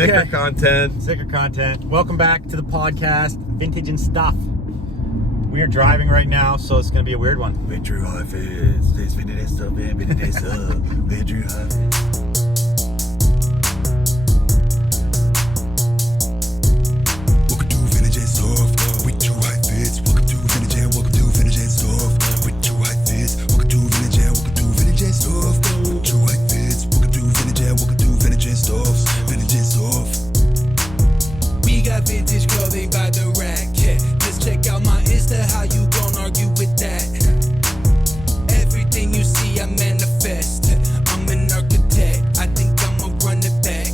Sicker content. Sicker content. Welcome back to the podcast, Vintage and Stuff. We are driving right now, so it's going to be a weird one. Vintage Office. This vintage and stuff, man. Vintage and stuff. Vintage Office. Welcome to Vintage and Stuff with two high fits. Welcome to Vintage and welcome to Vintage and Stuff with two high fits. Welcome to Vintage and welcome to Vintage and Stuff. Two high fits. Welcome to Vintage and welcome to Vintage and Stuff. Vintage and Stuff. We got vintage clothing by the rack. Yeah, just check out my Insta. How you gon' argue with that? Everything you see, I manifest. I'm an architect. I think I'ma run it back.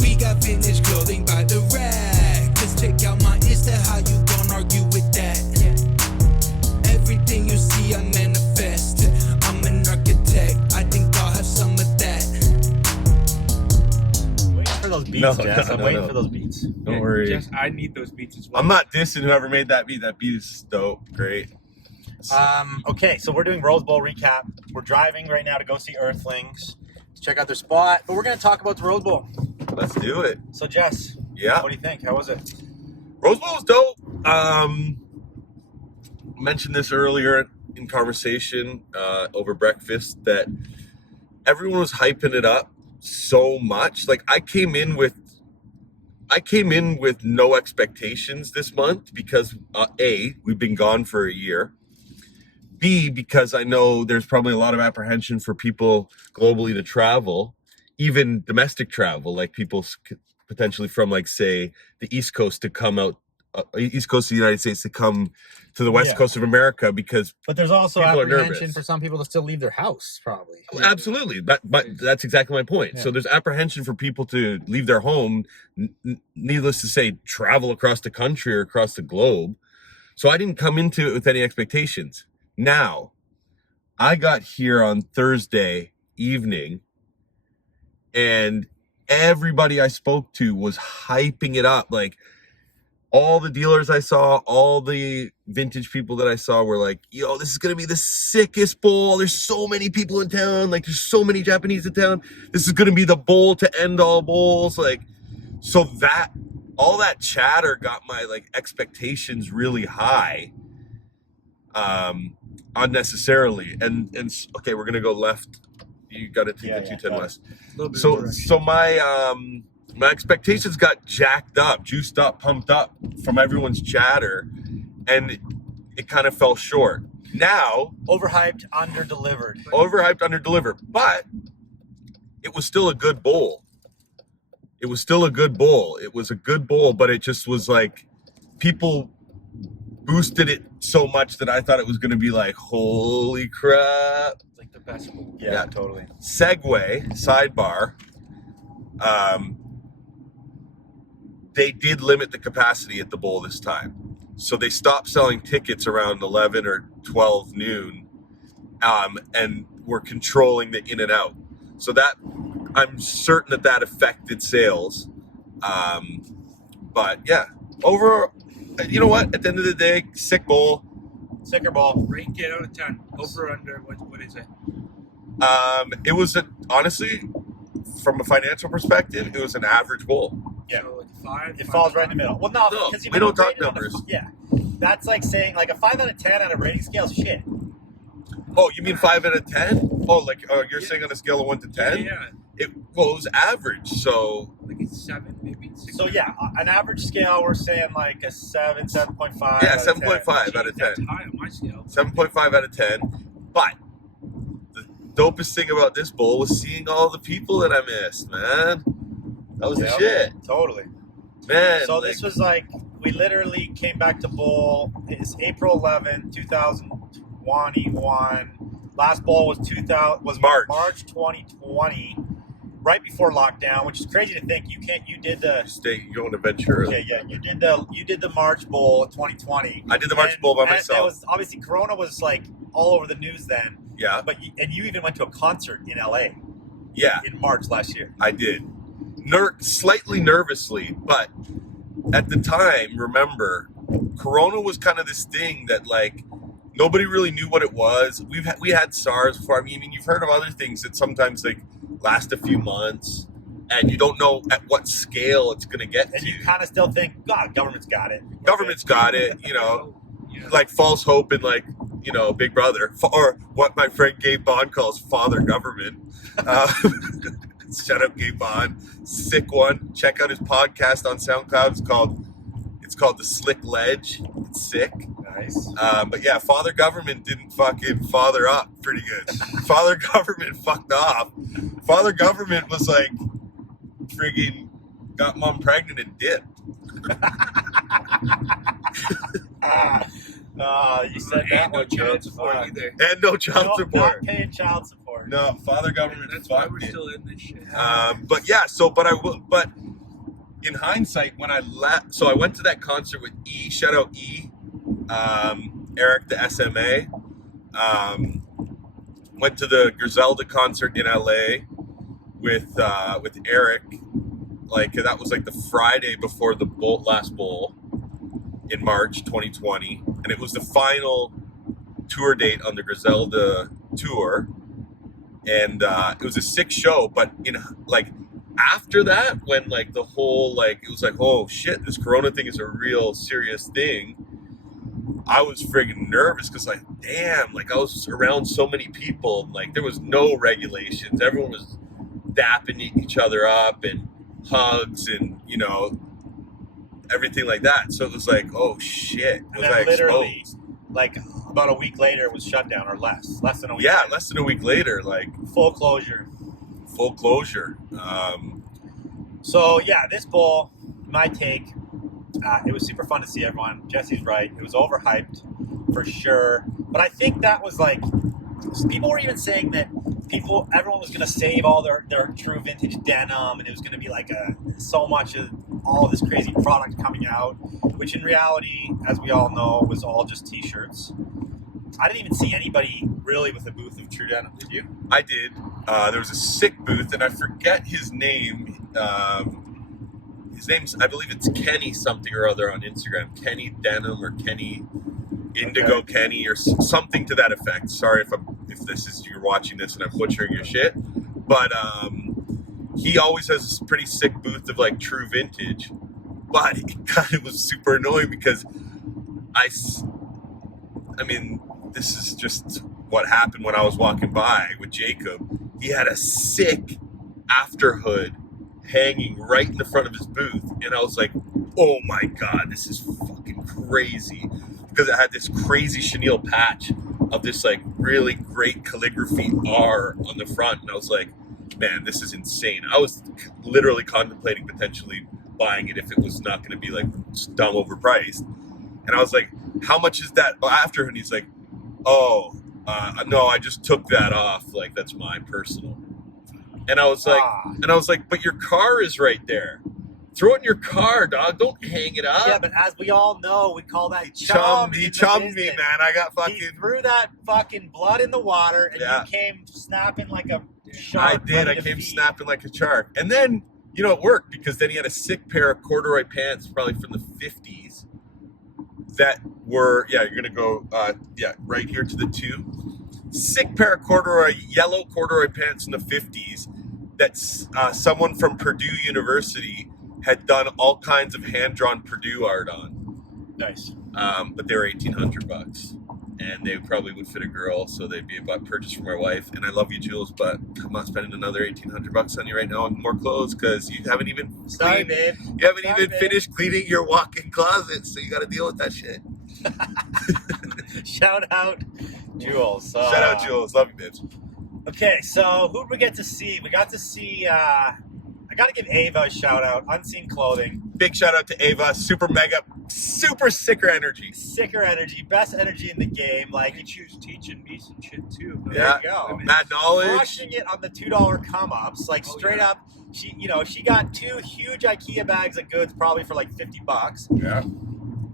We got vintage clothing by the rack. Just check out my Insta. How you gon' argue with that? Everything you see, I manifest. I'm an architect. I think I'll have some of that. Waiting for those beats, Jess. I'm waiting for those beats. Don't worry. Jess, I need those beats as well. I'm not dissing whoever made that beat. That beat is dope. Great. Okay, so we're doing Rosebowl recap. We're driving right now to go see Earthlings, to check out their spot, but we're going to talk about the Rosebowl. Let's do it. So, Jess, Yeah. what do you think? How was it? Rosebowl was dope. Mentioned this earlier in conversation over breakfast that everyone was hyping it up so much. Like I came in with no expectations this month because A, we've been gone for a year. B, because I know there's probably a lot of apprehension for people globally to travel, even domestic travel, like people potentially from like say the East Coast to come out, East Coast of the United States to come to the West Coast of America because But there's also people are apprehension nervous. for some people to still leave their house, probably. Absolutely, but that's exactly my point. Yeah. So there's apprehension for people to leave their home, needless to say, travel across the country or across the globe. So I didn't come into it with any expectations. Now, I got here on Thursday evening, and everybody I spoke to was hyping it up. Like all the dealers I saw, all the vintage people that I saw were like, yo, this is going to be the sickest bowl. There's so many people in town. Like there's so many Japanese in town. This is going to be the bowl to end all bowls. Like, so that, all that chatter got my like expectations really high, unnecessarily. And okay, we're going to go left. You got to take the 210 West. So my expectations got jacked up, juiced up, pumped up from everyone's chatter, and it kind of fell short. Now, Overhyped, under-delivered. but it was still a good bowl. It was a good bowl, but it just was like people boosted it so much that I thought it was going to be like, holy crap. It's like the best one. Yeah, totally. Sidebar. They did limit the capacity at the bowl this time. So they stopped selling tickets around 11 or 12 noon, and were controlling the in and out. So that, I'm certain that affected sales. But yeah, you know what? At the end of the day, sick bowl. Sicker bowl. Rank it out of 10. Over, under, what is it? It was honestly, from a financial perspective, it was an average bowl. Yeah. So like 5? It falls right in the middle. Well, no, No, because we don't talk rated on numbers. Yeah. That's like saying like a 5 out of 10 on a rating scale is shit. Oh, you mean 5 out of 10? Oh, like you're saying on a scale of 1 to 10? Yeah. It was average, so Like a 7, maybe? 6. So yeah, an average scale we're saying like a 7, 7.5. yeah, out of 10. 7.5 out of 10. That's high on my scale. 7.5 out of 10. But the dopest thing about this bowl was seeing all the people that I missed, man. That was the Yep. shit, Totally. man. So like, this was like, we literally came back to bowl. It's April 11, 2021. Last bowl was March 2020, right before lockdown, which is crazy to think. You did the going to Ventura. you did the March Bowl 2020. I did the March Bowl by myself. That was obviously Corona was like all over the news then. Yeah, But you even went to a concert in LA yeah, in March last year. I did. Slightly nervously, but at the time, remember, Corona was kind of this thing that like nobody really knew what it was. We had SARS before. I mean, you've heard of other things that sometimes like last a few months. and you don't know at what scale it's going to get And to. you kind of still think, God, government's got it. Government's got it, you know, Yeah. like false hope and like, you know, Big Brother, or what my friend Gabe Bond calls Father Government. Shout out Gabe Bond, sick one. Check out his podcast on SoundCloud. It's called The Slick Ledge. It's sick. Nice. But yeah, Father Government didn't fucking father up pretty good. Father Government fucked off. Father Government was like, friggin' got mom pregnant and dipped. You said that Ain't no one, child kid. support Fuck. either. And no child Nope, support. Not paying child support. No, Father Government That's why fucked we're it. still in this shit. But yeah, but in hindsight, when I left, so I went to that concert with E, shout out E, Eric the SMA, went to the Griselda concert in LA with Eric, like that was like the Friday before the last bowl in March 2020, and it was the final tour date on the Griselda tour, and it was a sick show, but in like after that, when like the whole like it was like, oh shit, this corona thing is a real serious thing, I was friggin' nervous because like damn, like I was around so many people and like there was no regulations, everyone was dapping each other up and hugs and you know everything like that, so it was like, oh shit, And was then I literally, exposed? like about a week later, it was shut down, or less than a week. Yeah, later. less than a week later, like Full closure. full closure. So yeah, this bowl, my take, it was super fun to see everyone. Jesse's right; it was overhyped for sure. But I think that was like, people were even saying that everyone was going to save all their true vintage denim, and it was going to be like so much of all this crazy product coming out, which in reality, as we all know, was all just t-shirts. I didn't even see anybody really with a booth of true denim. Did you? I did. There was a sick booth, and I forget his name. His name's, I believe it's Kenny something or other on Instagram. Kenny Denim or Kenny Indigo Kenny or something to that effect. Sorry if this is you're watching this and I'm butchering your shit, but he always has this pretty sick booth of like true vintage. But it was super annoying because I mean, this is just what happened when I was walking by with Jacob. He had a sick after hood hanging right in the front of his booth, and I was like, oh my god, this is fucking crazy, because it had this crazy chenille patch of this like really great calligraphy R on the front, and I was like, man, this is insane. I was literally contemplating potentially buying it if it was not going to be like dumb overpriced, and I was like, how much is that after? And he's like, oh, no, I just took that off, like that's my personal. And I was like, but your car is right there. Throw it in your car, dog. Don't hang it up. Yeah, but as we all know, we call that He chum. chummed me, man. I got fucking. He threw that fucking blood in the water, and Yeah. you came snapping like a shark. I did. I ready to came feed. snapping like a shark. And then, you know, it worked because then he had a sick pair of corduroy pants, probably from the 50s, that were, yeah, you're going to go, right here to the two. Sick pair of yellow corduroy pants in the 50s that someone from Purdue University had done all kinds of hand-drawn Purdue art on. Nice. But they were $1,800, and they probably would fit a girl, so they'd be a purchase for my wife. And I love you, Jules, but I'm not spending another $1,800 on you right now on more clothes because you haven't even Sorry, cleaned- babe. You haven't Sorry, even babe. finished cleaning your walk-in closet, so you got to deal with that shit. Shout out, Jules. Shout out, Jules. Love you, babes. Okay, so who did we get to see? We got to see. I got to give Ava a shout out. Unseen Clothing. Big shout out to Ava. Super mega, super sicker energy. Sicker energy, best energy in the game. Like, Like she was teaching me some shit too. Yeah. there you go. Mad knowledge. Crushing it on the $2 come ups, like Oh, straight yeah. up. She got 2 huge IKEA bags of goods, probably for like $50, Yeah.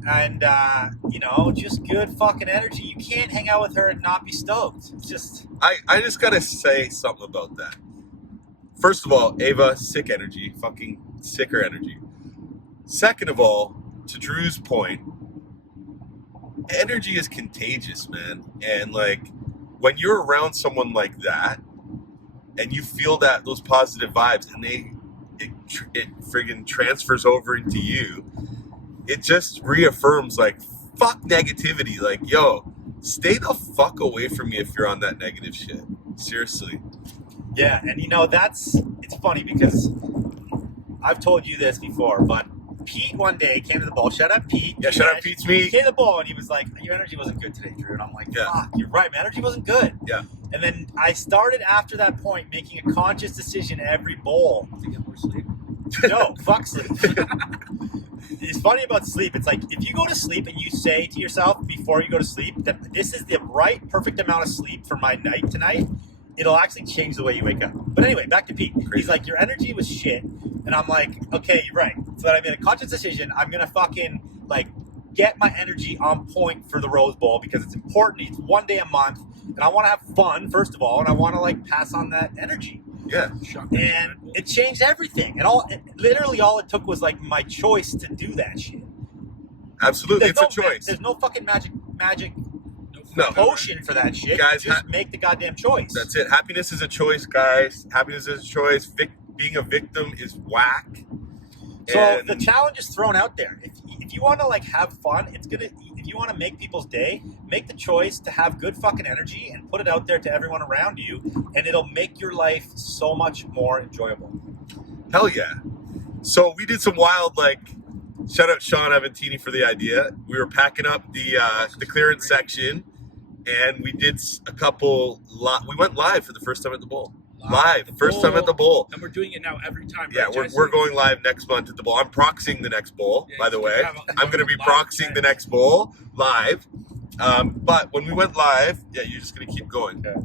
and just good fucking energy. You can't hang out with her and not be stoked. It's just I just gotta say something about that. First of all, Ava, sick energy, fucking sicker energy. Second of all, to Drew's point, energy is contagious, man. And like when you're around someone like that and you feel those positive vibes and they it friggin' transfers over into you. It just reaffirms like, fuck negativity. Like, yo, stay the fuck away from me if you're on that negative shit. Seriously. Yeah, and it's funny because I've told you this before, but Pete one day came to the bowl. Shout out Pete. Yeah, shout out Pete's me. He came to the bowl and he was like, your energy wasn't good today, Drew. And I'm like, fuck, you're right. My energy wasn't good. Yeah. And then I started after that point making a conscious decision every bowl. To get more sleep. No, fuck sleep. It's funny about sleep. It's like if you go to sleep and you say to yourself before you go to sleep that this is the right, perfect amount of sleep for my night tonight, it'll actually change the way you wake up. But anyway, back to Pete. He's like, your energy was shit. And I'm like, okay, you're right. So then I made a conscious decision. I'm going to fucking like get my energy on point for the Rose Bowl because it's important. It's one day a month. And I want to have fun, first of all. And I want to like pass on that energy. Yeah. And it changed everything. And literally all it took was like my choice to do that shit. Absolutely. There's It's a choice. There's no fucking magic No. potion for that shit. Guys, just make the goddamn choice. That's it. Happiness is a choice, guys. Happiness is a choice. Being a victim is whack. So And the challenge is thrown out there. If you want to like have fun, if you want to make people's day, make the choice to have good fucking energy and put it out there to everyone around you, and it'll make your life so much more enjoyable. hell yeah. So we did some wild, like, shout out Shawn Aventini for the idea. We were packing up the clearance section, and we did a couple. We went live for the first time at the bowl. Live, first time at the bowl. And we're doing it now every time. Yeah, right, we're going live next month at the bowl. I'm proxying the next bowl, Yeah, by the you way. have I'm going to be live proxying event. the next bowl live. But when we went live, yeah, you're just going to keep going. Okay.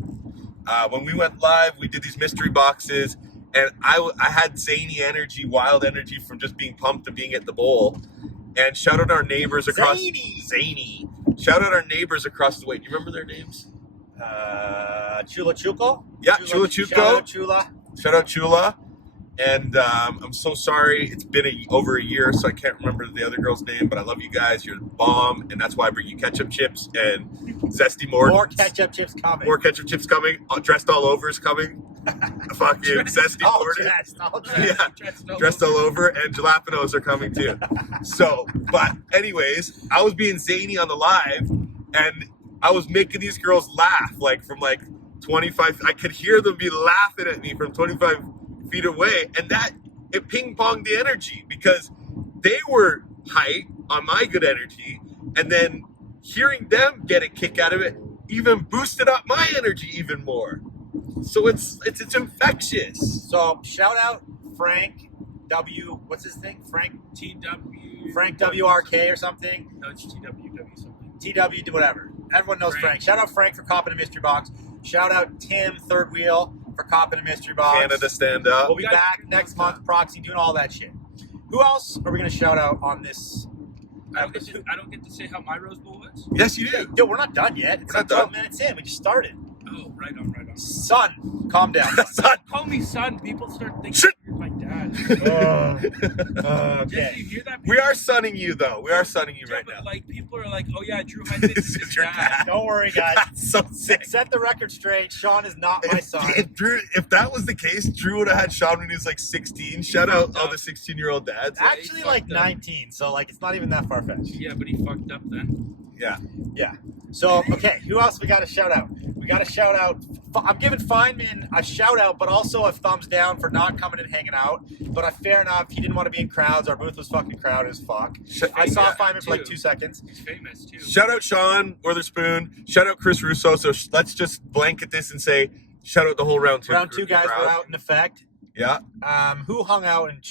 When we went live, we did these mystery boxes, and I had zany energy, wild energy from just being pumped and being at the bowl. And shout out our neighbors across. Zany. Shout out our neighbors across the way. Do you remember their names? Chula Chuco? Yeah, Chula Chuco. Shout out Chula. Shout out Chula. And I'm so sorry. It's been over a year, so I can't remember the other girl's name, but I love you guys. You're the bomb, and that's why I bring you ketchup chips and zesty more. More ketchup chips coming. More ketchup chips coming. Dressed all over is coming. Fuck you. Zesty Oh, more. dressed. Dressed all over, and jalapenos are coming too. So, but anyways, I was being zany on the live, and I was making these girls laugh, like from like 25. I could hear them be laughing at me from 25 feet away, and that it ping-ponged the energy because they were hyped on my good energy, and then hearing them get a kick out of it even boosted up my energy even more. So it's infectious. So shout out Frank W. What's his thing? Frank WRK or something. No, it's TWW something. TW, whatever. Everyone knows Frank. Shout out Frank for copping a mystery box. Shout out Tim Third Wheel for copping a mystery box. Canada stand up. We'll be back next month, proxy, doing all that shit. Who else are we gonna shout out on this? I don't get to say how my Rose Bowl was. Yes, you do. Yo, we're not done yet. It's We're like not 12 done. minutes in. We just started. Oh, right on. Son, calm down. Son. Call me son. People start thinking Shit. you're my dad. Okay. Jesse, you hear that? We are sunning you though. We are sunning you Yeah, right but now. like people are like, oh yeah, Drew High Fitz is This is his your dad. dad. Don't worry, guys. That's so sick. Set the record straight. Sean is not my son. If that was the case, Drew would have had Shawn when he was like 16. Shout out all the 16-year-old dads. Actually, he like fucked up. 19, so like it's not even that far fetched. Yeah, but he fucked up then. Yeah. Yeah. So okay, who else we got to shout out? We got to shout out. I'm giving Feynman a shout out, but also a thumbs down for not coming and hanging out. But fair enough, he didn't want to be in crowds. Our booth was fucking crowded as fuck. I saw Yeah, Feynman for like too. 2 seconds. He's famous too. Shout out Shawn Witherspoon. Shout out Chris Russo. So let's just blanket this and say shout out the whole round two. Round 2 guys crowd. were out in effect. Yeah. Who hung out and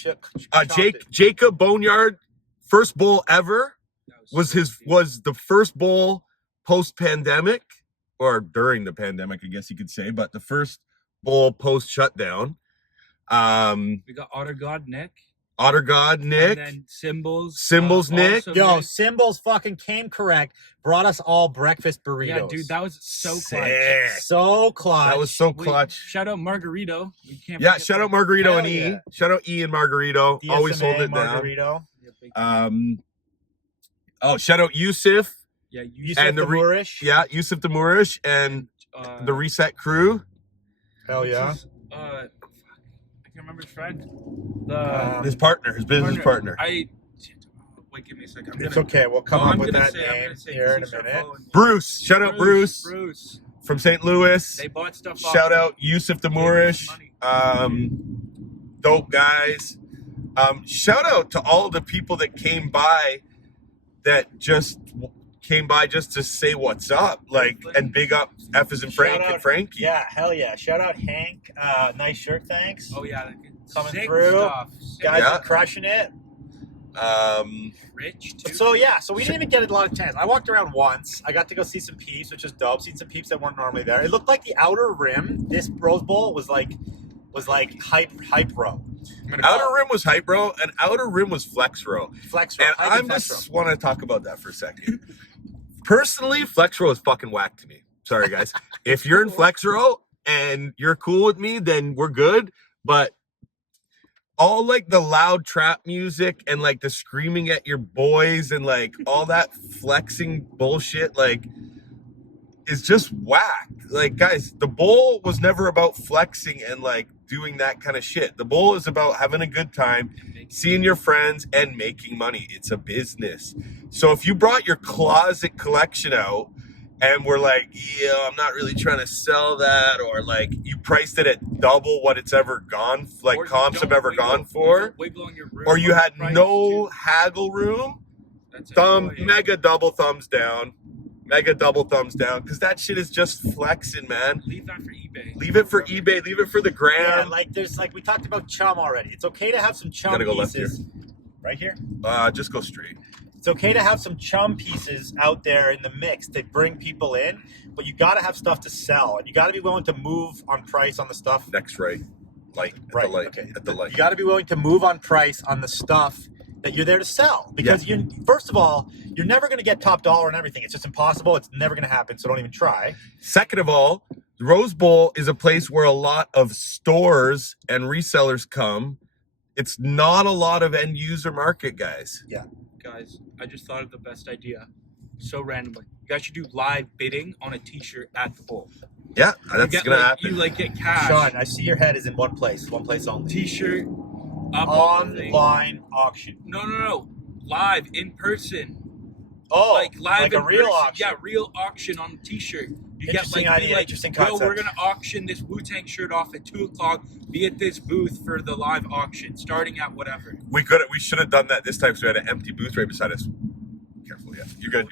Jacob Boneyard, first bowl ever. That was so his cute. was the first bowl post-pandemic, or during the pandemic, I guess you could say, but the first bowl post-shutdown. We got Otter God Nick. Otter God Nick. And then Symbols. Symbols Nick. also Yo, Nick. Symbols fucking came correct. Brought us all breakfast burritos. Yeah, dude, that was so clutch. Sick. So clutch. That was so Wait, clutch. Shout out Margarito. We can't Yeah, forget shout that. out Margarito Hell and E. yeah. Shout out E and Margarito. DSMA, Always hold it Margarito. Yeah, big- down. Shout out Yusuf. yeah, Yusuf And the the Moorish. Yeah, Yusuf the Moorish and the Reset crew. Hell yeah. I can't remember his friend. The His partner, his business partner. Wait, give me a second. It's okay. We'll come up with that I'm name gonna say here in a 'cause he started minute. following me. Bruce. Shout out Bruce Bruce. from St. Louis. They bought stuff. Shout out Yusuf Damourish. Dope guys. Shout out to all the people that came by that just came by just to say what's up, like, and big up F as in Frank Shout out- and Frankie. Yeah, hell yeah. Shout out Hank. Nice shirt, thanks. Oh yeah, Coming sick through. Stuff. Guys Yeah. are crushing it. Rich too. So we didn't even get a lot of chance. I walked around once. I got to go see some peeps, which was dope. Seen some peeps that weren't normally there. It looked like the outer rim. This Rose Bowl was like hype row. Outer rim was hype row, and outer rim was flex row. Flex row. And hype I and flex just row. want to talk about that for a second. Personally, flex row is fucking whack to me. Sorry, guys. If you're in flex row and you're cool with me, then we're good. But all like the loud trap music and like the screaming at your boys and like all that flexing bullshit, like, is just whack. Like, guys, the bowl was never about flexing and like doing that kind of shit. The bowl is about having a good time, seeing your friends, and making money. It's a business. So if you brought your closet collection out and were like, yeah, I'm not really trying to sell that, or like you priced it at double what it's ever gone, like Or comps have don't ever wiggle- gone for, wiggle in your room or you on the had price, no too. haggle room, That's thumb, annoying. mega double thumbs down. Mega double thumbs down, because that shit is just flexing, man. Leave that for eBay. Leave it for eBay. Leave it for the Yeah, gram. like there's like we talked about chum already. It's okay to have some chum Gotta go left pieces. Right here. Just go straight. It's okay to have some chum pieces out there in the mix to bring people in, but you got to have stuff to sell, and you got to be willing to move on price on the stuff. Next right, light at Right. the light. Okay. At the light. You got to be willing to move on price on the stuff that you're there to sell, because you first of all, you're never going to get top dollar and everything. It's just impossible. It's never going to happen. So don't even try. Second of all, the Rose Bowl is a place where a lot of stores and resellers come. It's not a lot of end user market, guys. Guys, I just thought of the best idea. So randomly. You guys should do live bidding on a t-shirt at the bowl. Yeah, You that's get, gonna like, happen. You like get cash. Shawn, I see your head is in one place only. T-shirt up on the thing. Online auction. No. Live in person. Oh, Like live like in a real person. auction. Yeah, real auction on a t-shirt. You get Interesting like, be idea, like, interesting yo, concept. we're gonna auction this Wu-Tang shirt off at 2:00. Be at this booth for the live auction, starting at whatever. We should have done that this time, so we had an empty booth right beside us. Careful, yeah. You're good.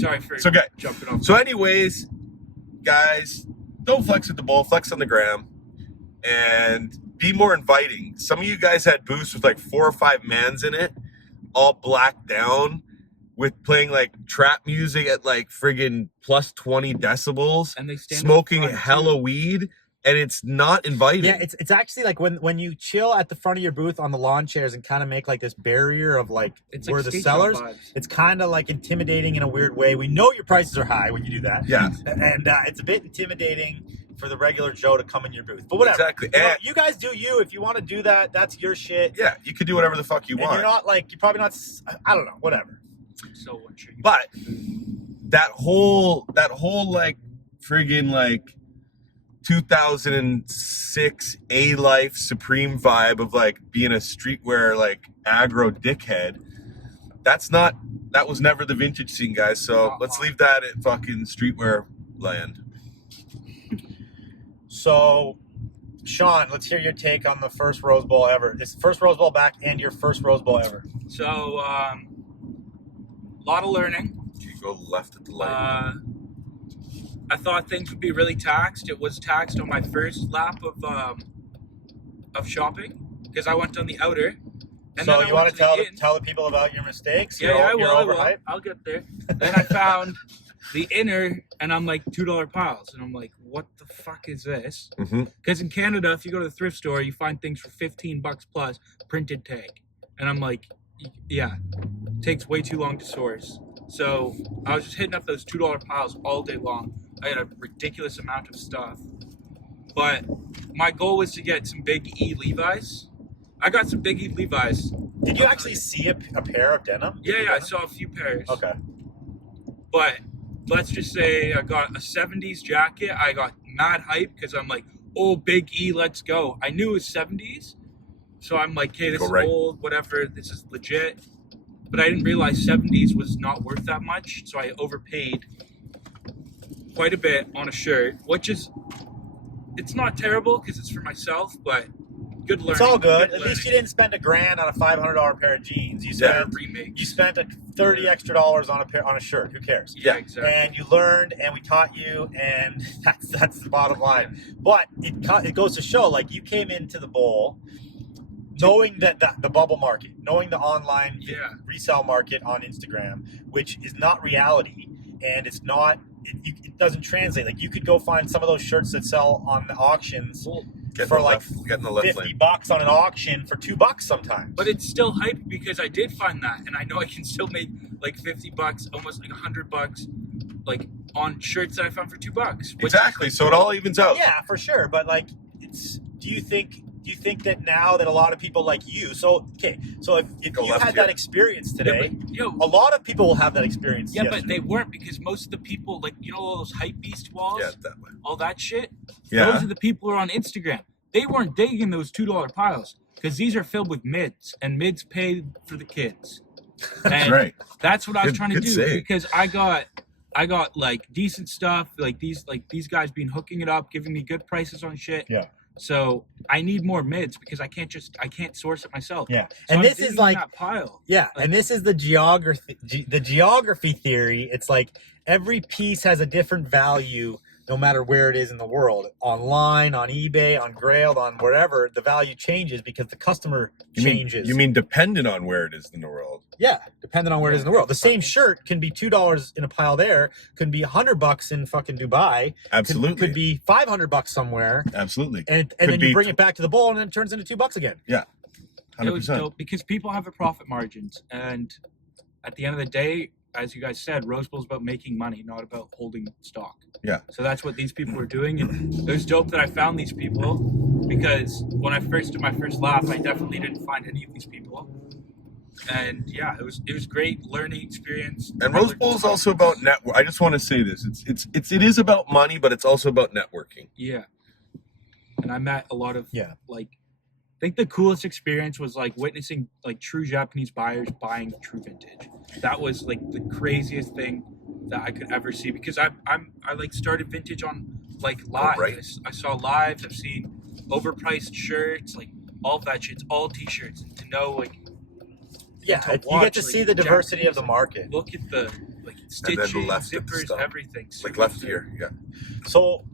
Sorry for it's okay. jumping off. So, anyways, guys, don't flex at the bowl. Flex on the gram, and be more inviting. Some of you guys had booths with like 4 or 5 mans in it, all blacked down, with playing like trap music at like friggin' plus 20 decibels, And they stand smoking up front, hella too. weed, and it's not inviting. Yeah, it's actually like when you chill at the front of your booth on the lawn chairs and kind of make like this barrier of like It's where like the skate sellers. shop vibes. It's kind of like intimidating in a weird way. We know your prices are high when you do that. Yeah. And it's a bit intimidating for the regular Joe to come in your booth. But whatever. Exactly. You know, And- you guys do you. If you want to do that, that's your shit. Yeah, you can do whatever the fuck you And want. you're not like, you're probably not, I don't know, whatever. So unsure. But that whole like friggin' like 2006 A-Life Supreme vibe of like being a streetwear like aggro dickhead, that was never the vintage scene, guys. So let's leave that at fucking streetwear land. So, Shawn, let's hear your take on the first Rose Bowl ever. This first Rose Bowl back and your first Rose Bowl ever. So, a lot of learning. You go left at the light. I thought things would be really taxed. It was taxed on my first lap of shopping because I went on the outer. And So then you I want went to tell the inn. tell the people about your mistakes? Yeah, You're I will. overhyped? I'll get there. Then I found the inner, and I'm like $2 piles, and I'm like, what the fuck is this? Mm-hmm. Because in Canada, if you go to the thrift store, you find things for $15 plus printed tag, and I'm like, yeah, takes way too long to source. So I was just hitting up those $2 piles all day long. I had a ridiculous amount of stuff, but my goal was to get some Big E Levi's. I got some Big E Levi's. Did you actually see a pair of denim? Yeah, I saw a few pairs. Okay. But let's just say I got a 70s jacket. I got mad hype because I'm like, oh, Big E, let's go. I knew it was 70s, so I'm like, okay, this Go is right. old, whatever, this is legit. But I didn't realize 70s was not worth that much, so I overpaid quite a bit on a shirt, which is, it's not terrible because it's for myself, but good learning. It's all good. At learning. least you didn't spend $1,000 on a $500 pair of jeans. You Yeah. spent Remakes. you spent $30 extra on a shirt. Who cares? Yeah, exactly. And you learned, and we taught you, and that's the bottom line. But it goes to show, like, you came into the bowl knowing that the bubble market, knowing the online resale market on Instagram, which is not reality, and it's not. It doesn't translate. Like, you could go find some of those shirts that sell on the auctions for like $50 on an auction for $2 sometimes. But it's still hype because I did find that, and I know I can still make like $50, almost like $100, like on shirts that I found for $2. Exactly. So it all evens out. Yeah, for sure. But like, do you think that now that a lot of people like you, so if you had that experience today, a lot of people will have that experience. Yeah, but they weren't, because most of the people, like, you know, all those hype beast walls, all that shit. Yeah. Those are the people who are on Instagram. They weren't digging those $2 piles because these are filled with mids, and mids pay for the kids. That's and right. That's what I was trying to do save. because I got like decent stuff, like these guys been hooking it up, giving me good prices on shit. Yeah. So I need more mids because I can't source it myself. Yeah. So And I'm this is like that pile. Yeah, and this is the geography theory. It's like every piece has a different value no matter where it is in the world. Online, on eBay, on Grailed, on wherever, the value changes because the customer changes. You mean dependent on where it is in the world? Yeah, depending on where it is in the world. The same shirt can be $2 in a pile there, could be $100 in fucking Dubai. Absolutely. Could be $500 somewhere. Absolutely. And then you bring it back to the bowl and then it turns into $2 again. Yeah. 100%. It was dope because people have a profit margins, and at the end of the day, as you guys said, Rosebowl is about making money, not about holding stock. Yeah. So that's what these people were doing, and it was dope that I found these people because when I first did my first laugh, I definitely didn't find any of these people. And yeah, it was great learning experience. And Rosebowl is also about network. I just want to say this: it is about money, but it's also about networking. Yeah. And I met a lot of like. I think the coolest experience was like witnessing like true Japanese buyers buying true vintage. That was like the craziest thing that I could ever see because I like started vintage on like live. Oh, right. I saw lives. I've seen overpriced shirts, like all of that shit's all t-shirts. And to know like you get to see the diversity of the market. Look at the like stitching, zippers, everything. Like left here, yeah. So,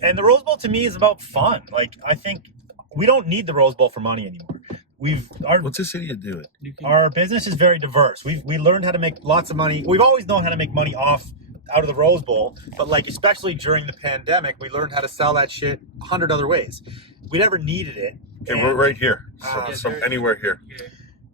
and the Rose Bowl to me is about fun. Like I think. We don't need the Rose Bowl for money anymore. What's this idiot doing? Our business is very diverse. We learned how to make lots of money. We've always known how to make money out of the Rose Bowl, but like especially during the pandemic, we learned how to sell that shit 100 other ways. We never needed it. Okay, we're right here. So anywhere here. Yeah.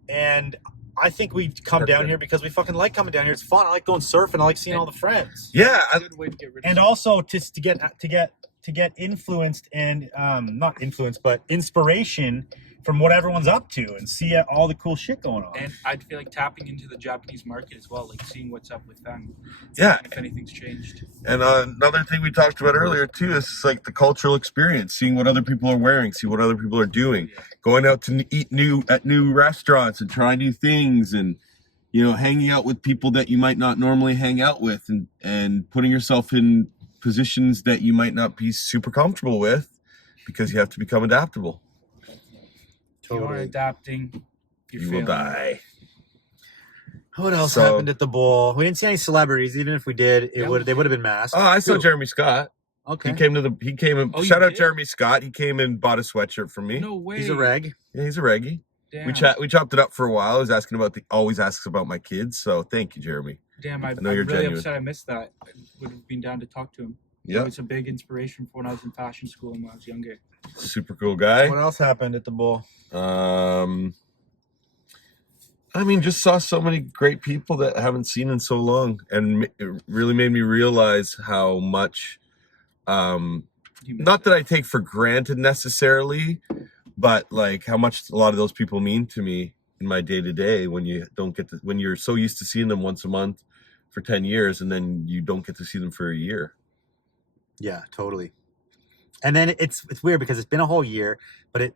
And I think we come down here because we fucking like coming down here. It's fun. I like going surfing. I like seeing all the friends. Yeah. Good way to get rid of And also to get influenced and not influenced, but inspiration from what everyone's up to and see all the cool shit going on. And I'd feel like tapping into the Japanese market as well, like seeing what's up with them. Yeah. If anything's changed. And another thing we talked about earlier too is like the cultural experience, seeing what other people are wearing, see what other people are doing, going out to eat at new restaurants and try new things, and hanging out with people that you might not normally hang out with, and putting yourself in positions that you might not be super comfortable with because you have to become adaptable. If you aren't adapting, you will die. What else happened at the bowl? We didn't see any celebrities. Even if we did, they would have been masked. Oh, I saw Jeremy Scott. Okay. He came and shout out Jeremy Scott. He came and bought a sweatshirt from me. No way. He's a reg. Yeah, he's a reggie. Damn. We chopped it up for a while. I was asking always asks about my kids. So thank you, Jeremy. Damn, I'm know you're really genuine. upset I missed that. I would have been down to talk to him. Yeah. It's a big inspiration for when I was in fashion school and when I was younger. Super cool guy. What else happened at the bowl? Just saw so many great people that I haven't seen in so long, and it really made me realize how much, not that I take for granted necessarily, but like how much a lot of those people mean to me in my day to day. When when you're so used to seeing them once a month for 10 years, and then you don't get to see them for a year. Yeah, totally. And then it's weird because it's been a whole year, but it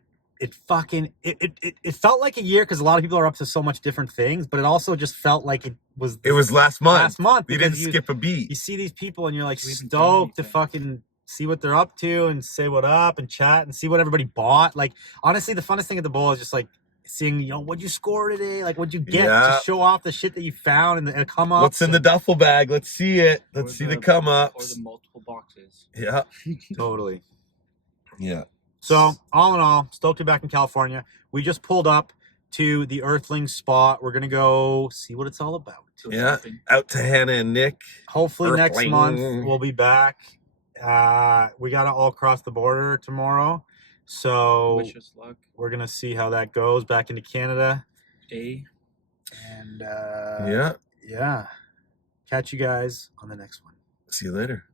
felt like a year because a lot of people are up to so much different things, but it also just felt like it was last month. Last month. You didn't because skip a beat. You see these people and you're like We haven't done stoked to anything. fucking see what they're up to and say what up and chat and see what everybody bought. Like, honestly, the funnest thing at the bowl is just like seeing, what'd you score today? Like, what'd you get Yeah. to show off the shit that you found and come up. What's in the duffel bag? Let's see it. Let's Or see the come Or ups. the multiple boxes. Yeah. Totally. Yeah. So, all in all, stoked to be back in California. We just pulled up to the Earthling spot. We're going to go see what it's all about. So Yeah. something. Out to Hannah and Nick. Hopefully next Earthling. month we'll be back. We got to all cross the border tomorrow. So Wish us luck. we're going to see how that goes back into Canada. A. And Yeah. yeah. Catch you guys on the next one. See you later.